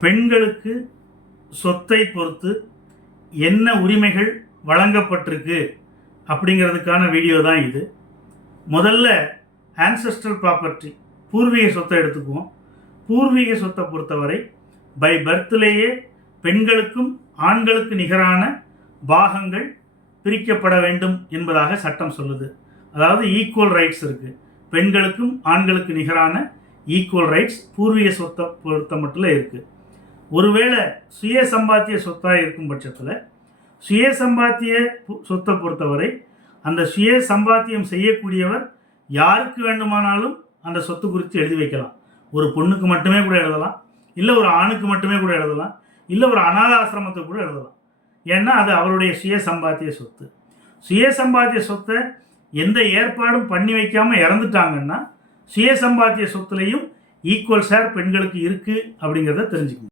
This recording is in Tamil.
பெண்களுக்கு சொத்தை பொறுத்து என்ன உரிமைகள் வழங்கப்பட்டிருக்கு அப்படிங்கிறதுக்கான வீடியோ தான் இது. முதல்ல ancestral ப்ராப்பர்ட்டி பூர்வீக சொத்தை எடுத்துக்குவோம். பூர்வீக சொத்தை பொறுத்தவரை பை பர்த்லேயே பெண்களுக்கும் ஆண்களுக்கு நிகரான பாகங்கள் பிரிக்கப்பட வேண்டும் என்பதாக சட்டம் சொல்லுது. அதாவது ஈக்குவல் ரைட்ஸ் இருக்குது பெண்களுக்கும் ஆண்களுக்கு நிகரான ஈக்குவல் ரைட்ஸ் பூர்வீக சொத்தை பொறுத்த மட்டும் இருக்குது ஒருவேளை சுய சம்பாத்திய சொத்தாக இருக்கும் பட்சத்தில் சுய சம்பாத்திய பு- சொத்தை பொறுத்தவரை அந்த சுய சம்பாத்தியம் செய்யக்கூடியவர் யாருக்கு வேண்டுமானாலும் அந்த சொத்து குறித்து எழுதி வைக்கலாம். ஒரு பொண்ணுக்கு மட்டுமே கூட எழுதலாம். இல்லை ஒரு ஆணுக்கு மட்டுமே கூட எழுதலாம். இல்லை ஒரு அநாத ஆசிரமத்தை கூட எழுதலாம். ஏன்னா அது அவருடைய சுய சம்பாத்திய சொத்து. சுய சம்பாத்திய சொத்தை எந்த ஏற்பாடும் பண்ணி வைக்காமல் இறந்துட்டாங்கன்னா சுய சம்பாத்திய சொத்துலேயும் ஈக்குவல் ஷேர் பெண்களுக்கு இருக்குது அப்படிங்கிறத தெரிஞ்சுக்கணும்.